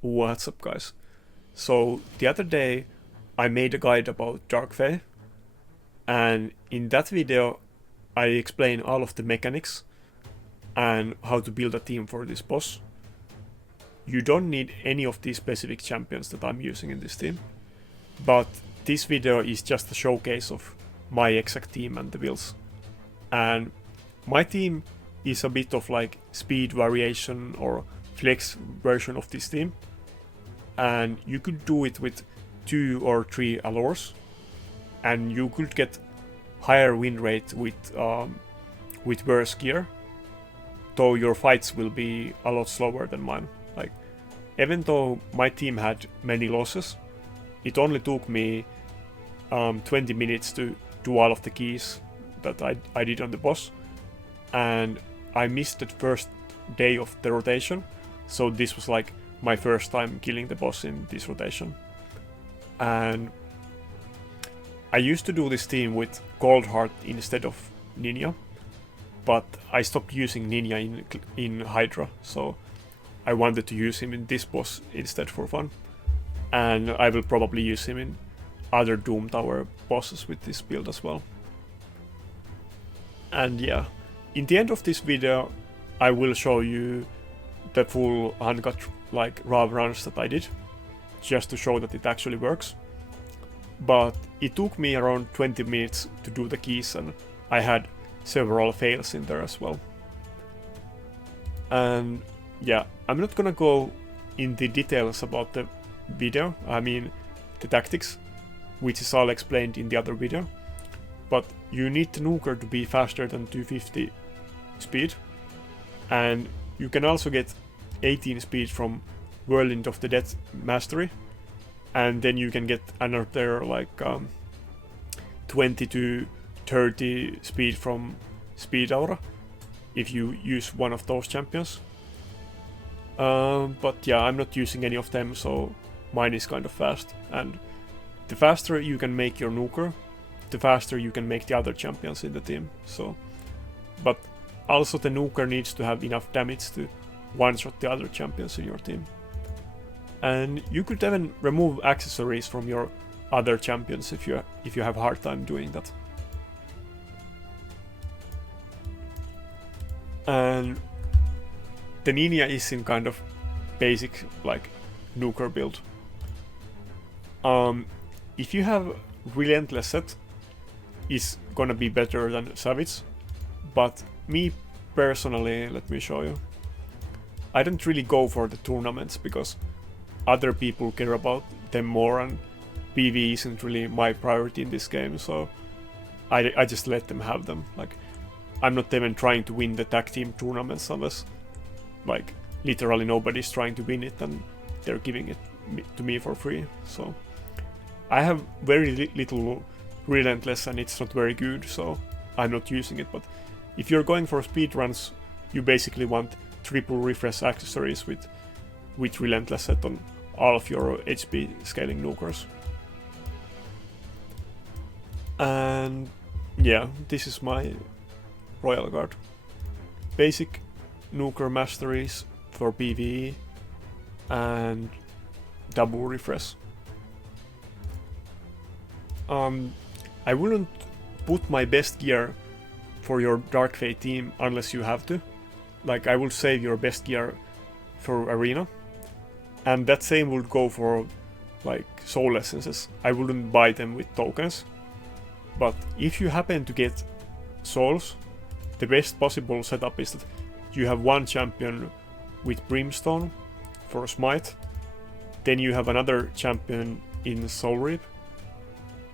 What's up, guys? So, the other day I made a guide about Dark Fae, and in that video I explain all of the mechanics and how to build a team for this boss. You don't need any of these specific champions that I'm using in this team, but this video is just a showcase of my exact team and the builds. And my team is a bit of like speed variation or flex version of this team, and you could do it with 2 or 3 allures, and you could get higher win rate with worse gear, though your fights will be a lot slower than mine. Like, even though my team had many losses, it only took me 20 minutes to do all of the keys that I did on the boss, and I missed the first day of the rotation, so this was like my first time killing the boss in this rotation. And I used to do this team with Gold Heart instead of Ninja, but I stopped using Ninja in Hydra, so I wanted to use him in this boss instead for fun. And I will probably use him in other Doom Tower bosses with this build as well. And yeah, in the end of this video I will show you the full uncut like raw runs that I did, just to show that it actually works. But it took me around 20 minutes to do the keys, and I had several fails in there as well. And yeah, I'm not gonna go in the details about the video, I mean the tactics, which is all explained in the other video. But you need the nuker to be faster than 250 speed, and you can also get 18 speed from Whirlwind of the Death Mastery, and then you can get another like 20 to 30 speed from Speed Aura if you use one of those champions. But yeah, I'm not using any of them, so mine is kind of fast. And the faster you can make your nuker, the faster you can make the other champions in the team. So, but also the nuker needs to have enough damage to one-shot the other champions in your team. And you could even remove accessories from your other champions if you have a hard time doing that. And the Ninja is in kind of basic like nuker build. If you have Relentless set, is gonna be better than Savage, but me personally, let me show you, I don't really go for the tournaments because other people care about them more, and PvE isn't really my priority in this game, so I just let them have them. Like, I'm not even trying to win the tag team tournaments unless like literally nobody's trying to win it and they're giving it to me for free. So I have very little Relentless and it's not very good, so I'm not using it. But if you're going for speed runs, you basically want triple refresh accessories with Relentless set on all of your HP scaling nukers. And yeah, this is my Royal Guard. Basic nuker masteries for PvE and double refresh. I wouldn't put my best gear for your Dark Fae team unless you have to. Like, I would save your best gear for Arena. And that same would go for like soul essences. I wouldn't buy them with tokens. But if you happen to get souls, the best possible setup is that you have one champion with Brimstone for Smite, then you have another champion in Soul Reap,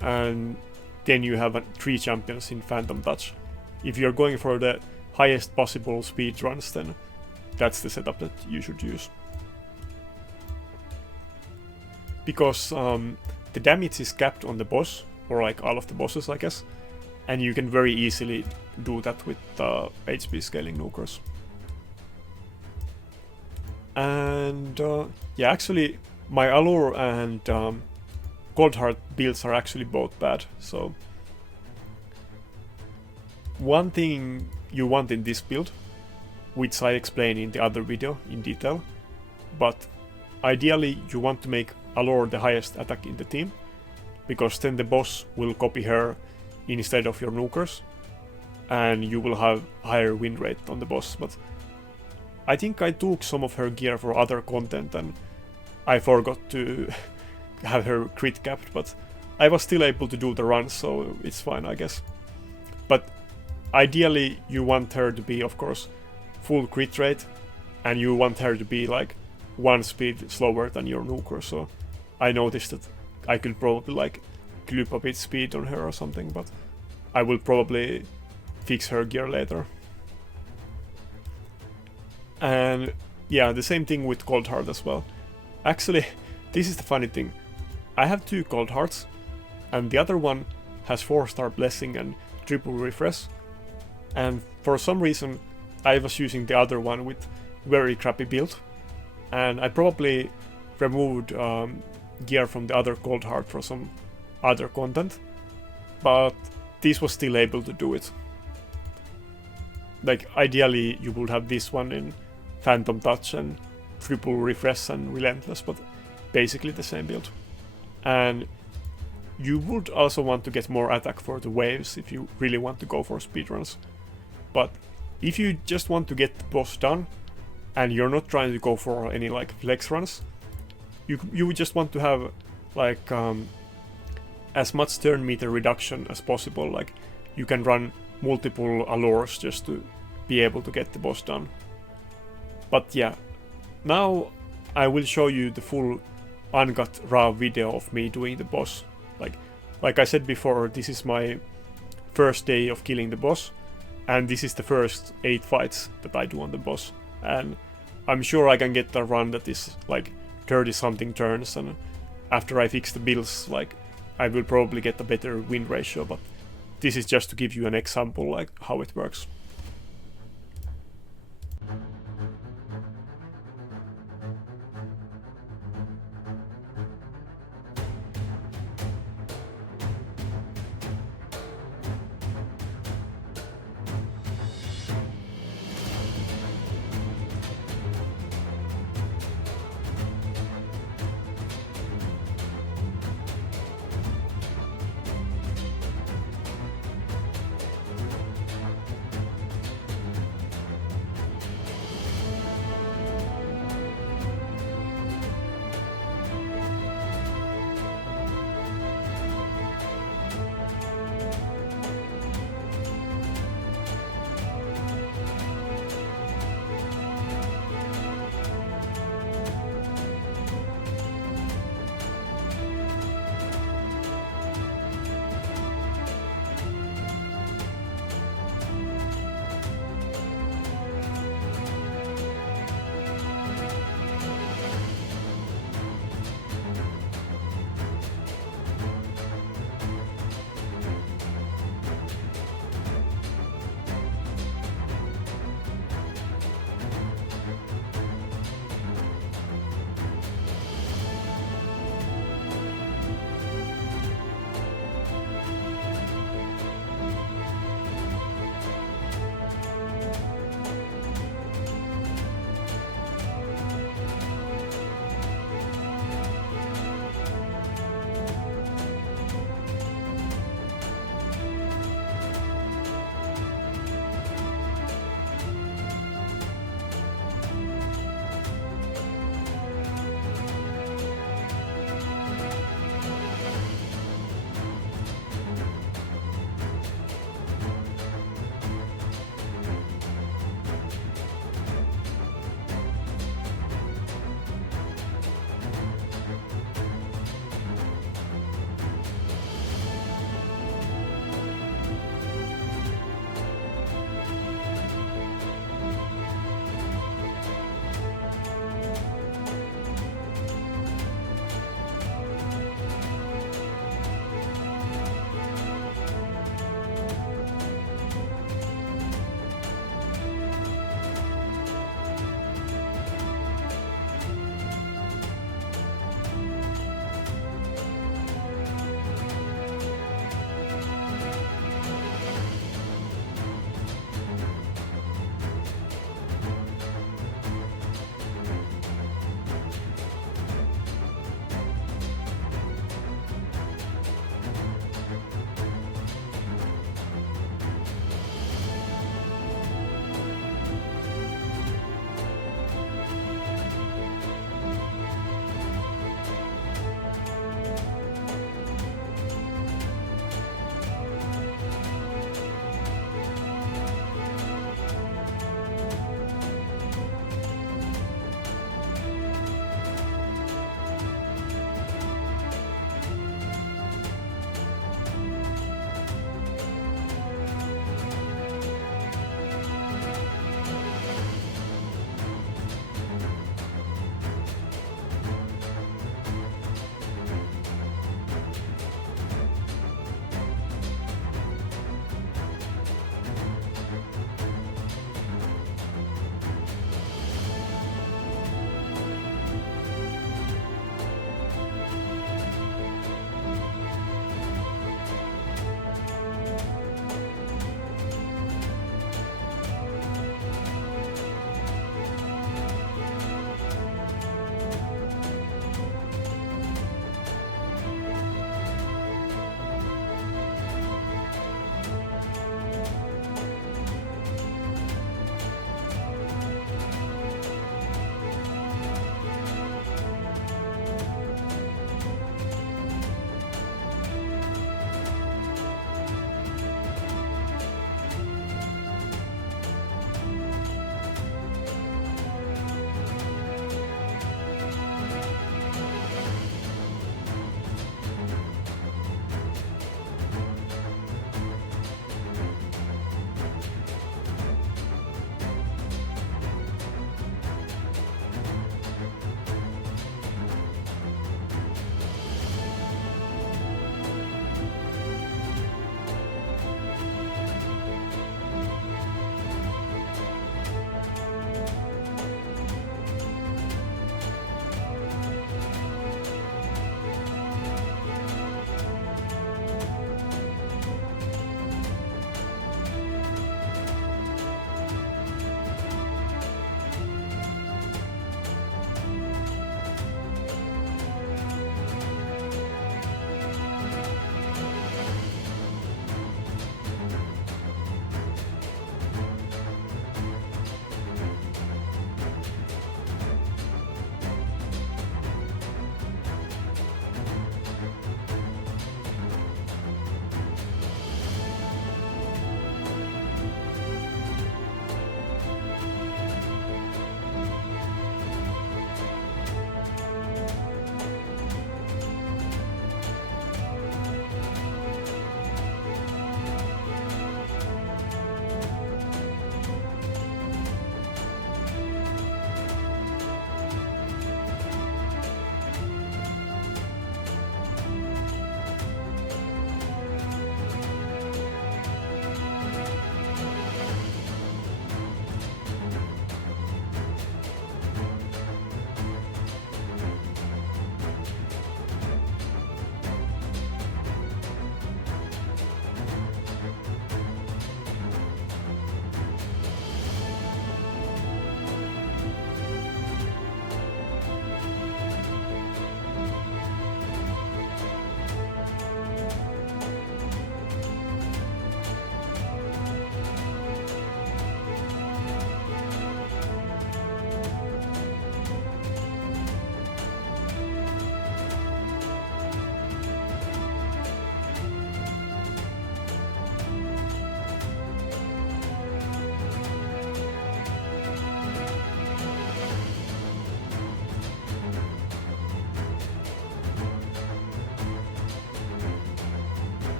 and then you have 3 champions in Phantom Touch. If you're going for the highest possible speed runs, then that's the setup that you should use. Because the damage is capped on the boss, or like all of the bosses, I guess, and you can very easily do that with HP scaling nukers. And yeah, actually my Allure and Gold Heart builds are actually both bad, so one thing you want in this build, which I explain in the other video in detail, but ideally you want to make Allure the highest attack in the team, because then the boss will copy her instead of your nukers, and you will have higher win rate on the boss. But I think I took some of her gear for other content and I forgot to have her crit capped, but I was still able to do the run, so it's fine, I guess. But ideally you want her to be, of course, full crit rate, and you want her to be like 1 speed slower than your nuker, so I noticed that I could probably like clip a bit speed on her or something, but I will probably fix her gear later. And yeah, the same thing with Cold Heart as well. Actually, this is the funny thing. I have 2 Cold Hearts, and the other one has 4-star Blessing and triple refresh, and for some reason I was using the other one with very crappy build, and I probably removed gear from the other Cold Heart for some other content, but this was still able to do it. Like, ideally you would have this one in Phantom Touch and triple refresh and Relentless, but basically the same build. And you would also want to get more attack for the waves if you really want to go for speedruns. But if you just want to get the boss done and you're not trying to go for any like flex runs, you would just want to have like as much turn meter reduction as possible. Like, you can run multiple allures just to be able to get the boss done. But yeah, now I will show you the full uncut raw video of me doing the boss. Like I said before, this is my first day of killing the boss, and this is the first 8 fights that I do on the boss, and I'm sure I can get a run that is like 30 something turns, and after I fix the builds, like, I will probably get a better win ratio, but this is just to give you an example like how it works.